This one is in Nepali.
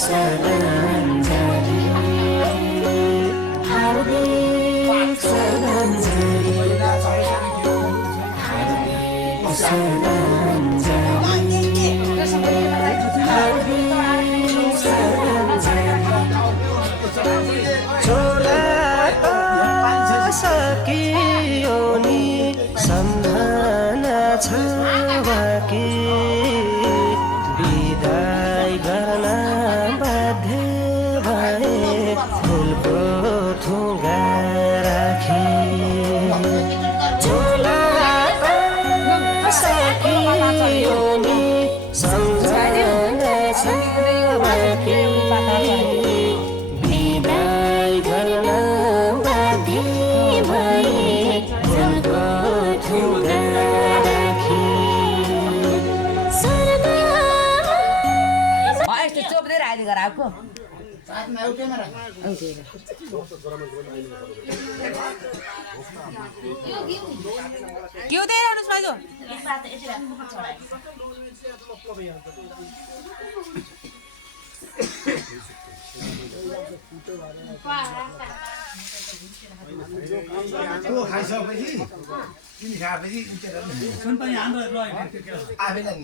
श्रद्धाञ्जली हार्दिक श्रद्धाञ्जली हार्दिक श्रद्धाञ्जली हार्दिक श्रद्धाञ्जली छोरा सकियो नि सम्झना छ बाँकी बिदाई गर्न बाध्य भए फुलको थुङ्गा राखी झोला सकियो नि सम्झना छ बाँकी बिदाई गर्न बाध्य भए फुलको थुङ्गा राखी यस्तो चोप्दै राख्दै गराएको के हुँदै रहनुहोस् भाइजो खाइसकेपछि तिमी खाएपछि आफैलाई